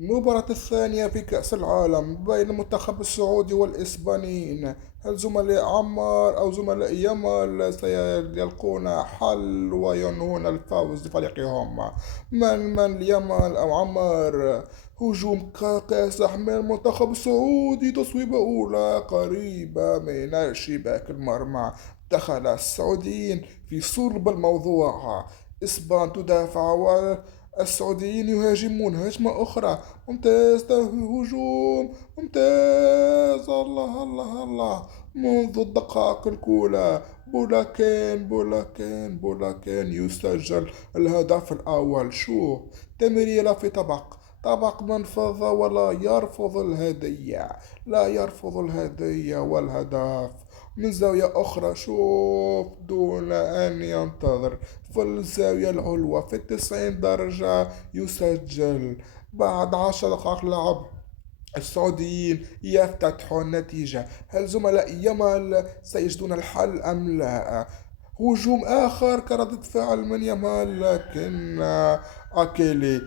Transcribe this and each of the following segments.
المباراة الثانية في كأس العالم بين المنتخب السعودي والإسبانيين. هل زملاء عمار أو زملاء يامال سيلقون حل وينهون الفوز لفريقهم؟ من يامال أو عمار؟ هجوم كاسح من المنتخب السعودي، تصويبة أولى قريبة من شباك المرمى. دخل السعوديين في صلب الموضوع. إسبان تدافع السعوديين يهاجمون هجمة أخرى. ممتاز، هجوم ممتاز، الله الله الله. منذ الدقائق الأولى بولاكين يسجل الهدف الأول. شوف، تمريرة في طبق منفذ ولا يرفض الهدية، لا يرفض الهدية والهدف من زاوية أخرى. شوف، دون أن ينتظر في الزاوية العلوى في 90 درجة يسجل. بعد 10 دقائق لعب السعوديين يفتتحون النتيجة. هل زملاء يامال سيجدون الحل أم لا؟ هجوم آخر كردة فعل من يامال، لكن أكيلي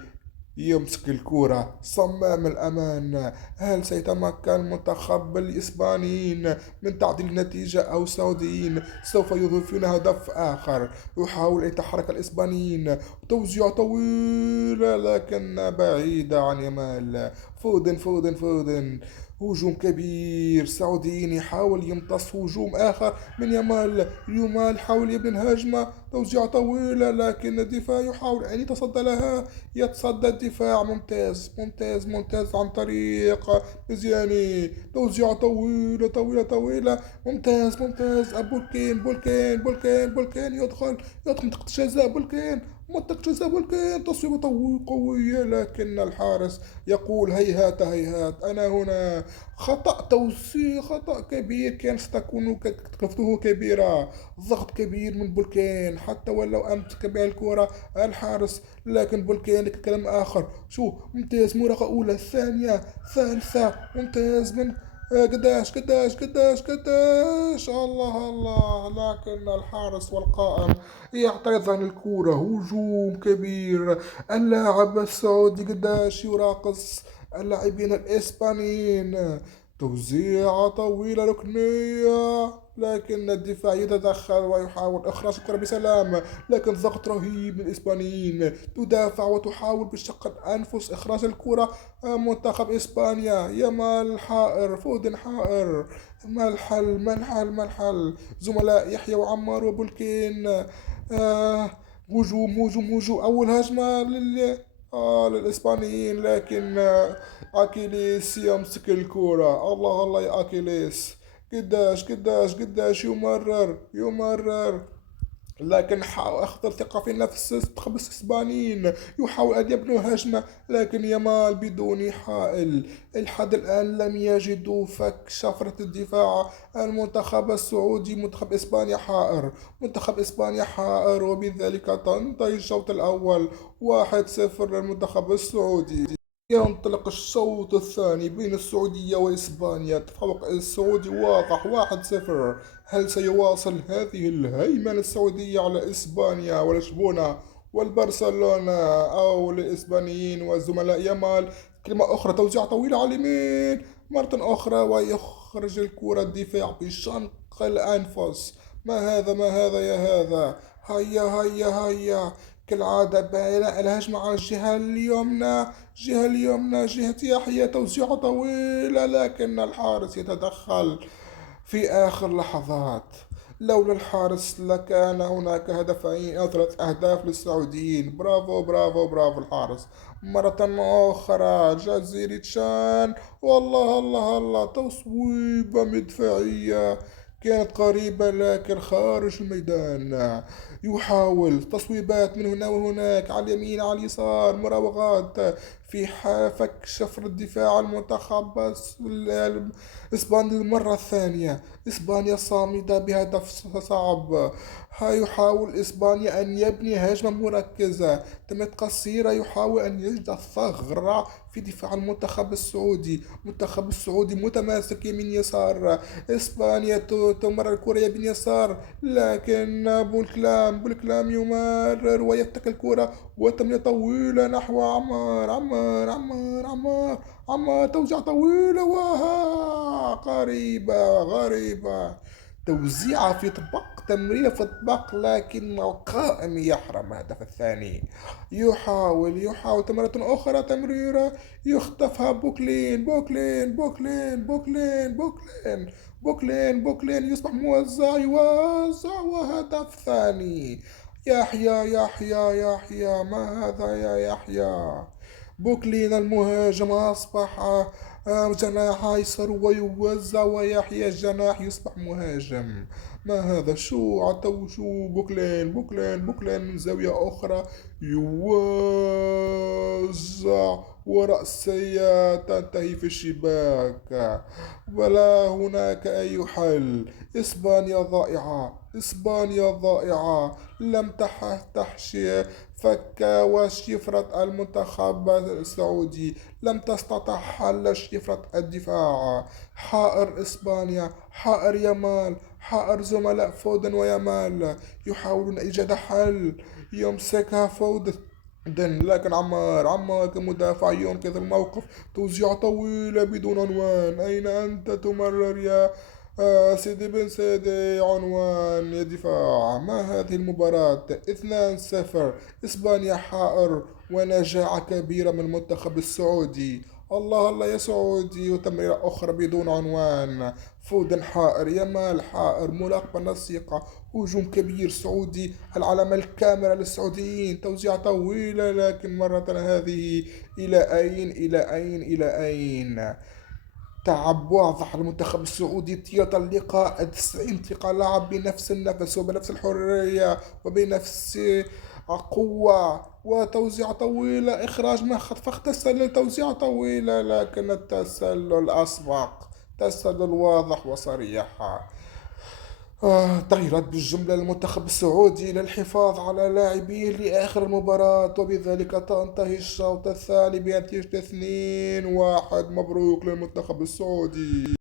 يمسك الكرة صمام الأمان. هل سيتمكن المنتخب الإسبانيين من تعديل النتيجة أو السعوديين سوف يضيفون هدف آخر؟ يحاول أن يتحرك الإسبانيين، توزيع طويلة لكن بعيدة عن يمال. فودن هجوم كبير سعوديين يحاول يمتص هجوم آخر من يمال حاول يبني هجمة، توزيع طويلة لكن الدفاع يحاول أن يتصدى لها. يتصدى الدفاع، ممتاز عن طريق مزياني، توزيع طويلة. ممتاز. بولكين يدخل منطقة جزاء. بولكين تصويبة قوية، لكن الحارس يقول هيهات أنا هنا. خطأ كبير، كان ستكون تكلفته كبيرة. ضغط كبير من بولكين حتى ولو أمسك بها الكرة الحارس، لكن بولكين كلام آخر. شو، ممتاز، مراقبة أولى، ثانية، ثالثة، ممتاز من قداش الله. لكن الحارس والقائم يعترض عن الكرة. هجوم كبير، اللاعب السعودي قداش يراقص اللاعبين الإسبانيين. توزيعة طويلة ركنية، لكن الدفاع يتدخل ويحاول إخراج الكرة بسلام، لكن ضغط رهيب من الإسبانيين. تدافع وتحاول بشق الأنفس إخراج الكرة. منتخب إسبانيا، يامال حائر، فودن حائر. ما الحل؟ زملاء يحيى وعمار وبولكين. آه هجوم. أول هجمة للإسبانيين، لكن أكيليس يمسك الكرة. الله يا أكيليس، قداش يمرر. لكن أخذ الثقة في نفس المنتخب الإسبانيين، يحاول أن يبنوا هجمة، لكن يامال بدون حائل. لحد الآن لم يجدوا فك شفرة الدفاع. المنتخب السعودي، منتخب إسبانيا حائر، وبذلك تنتهي الشوط الأول 1-0 للمنتخب السعودي. ينطلق الشوط الثاني بين السعودية وإسبانيا. تفوق السعودي واضح 1-0. هل سيواصل هذه الهيمنة السعودية على إسبانيا ولشبونة والبرشلونة، أو للإسبانيين وزملاء يامال؟ كلمة أخرى، توزيع طويلة على اليمين مرة أخرى، ويخرج الكرة الدفاع بشنق الأنفس. ما هذا يا هذا؟ هيا كالعادة بناء الهجمة على الجهة اليمنى، جهة يحيى، توزيع طويلة، لكن الحارس يتدخل في آخر لحظات. لولا الحارس لكان هناك هدفين أو 3 أهداف للسعوديين. برافو الحارس. مرة أخرى جزيرة شان، والله الله، تصويبة مدفعية كانت قريبة لكن خارج الميدان. يحاول تصويبات من هنا وهناك، على اليمين على اليسار، مراوغات في فك شفر الدفاع المنتخب الإسباني للمرة الثانية. إسبانيا صامدة بهدف صعب. يحاول إسبانيا أن يبني هجمة مركزة تمت قصيرة، يحاول أن يجد الثغرة في دفاع المنتخب السعودي متماسك يمين يسار. إسبانيا تمرر الكرة يمين يسار، لكن بولكلام يمرر ويفتك الكرة وتمريرة طويلة نحو عمار عمار عمار عمار عمار، توزيع طويلة وها غريبة غريبة، توزيعة في طبق، تمريرة في طبق، لكن القائم يحرم الهدف الثاني. يحاول مرة أخرى تمريرة، يخطفها بوكلين بوكلين بوكلين بوكلين بوكلين بوكلين بوكلين، يصبح موزع، يوزع وهدف ثاني. يحيى يحيى يحيى، ما هذا يا يحيى؟ بوكلين المهاجم أصبح جناح أيسر ويوزع، ويحيى الجناح يصبح مهاجم. ما هذا؟ شو عطوا شو؟ بوكلين بوكلين بوكلين من زاوية أخرى، يوزع ورأسية تنتهي في الشباك، ولا هناك أي حل. إسبانيا ضائعة، إسبانيا ضائعة، لم تحشي فك وشفرة المنتخب السعودي، لم تستطع حل شفرة الدفاع. حائر إسبانيا، حائر يامال، حائر زملاء فودن ويامال، يحاولون إيجاد حل. يمسكها فودن، لكن عمار كمدافع ينقذ الموقف. توزيع طويلة بدون عنوان، أين أنت تمرر يا سيدي بن سيدي؟ عنوان يا دفاع. ما هذه المباراة؟ 2-0، إسبانيا حائر، ونجاعة كبيرة من المنتخب السعودي. الله الله يا سعودي، وتمريرة أخرى بدون عنوان. فودن حائر، يمال حائر، مراقبة نسيقة، هجوم كبير سعودي، العلامة الكاميرا للسعوديين. توزيع طويلة، لكن مرة هذه إلى أين إلى أين إلى أين؟ تعب واضح المنتخب السعودي طيلة اللقاء. 90 دقيقة لعب بنفس النفس وبنفس الحرية وبنفس قوة، وتوزيع طويلة، إخراج ما خطف تسلل، توزيع طويلة، لكن التسلل أسبق، تسلل واضح وصريح. تغييرات بالجملة للمنتخب السعودي للحفاظ على لاعبيه لآخر المباراة، وبذلك تنتهي الشوط الثاني بنتيجة 2-1. مبروك للمنتخب السعودي.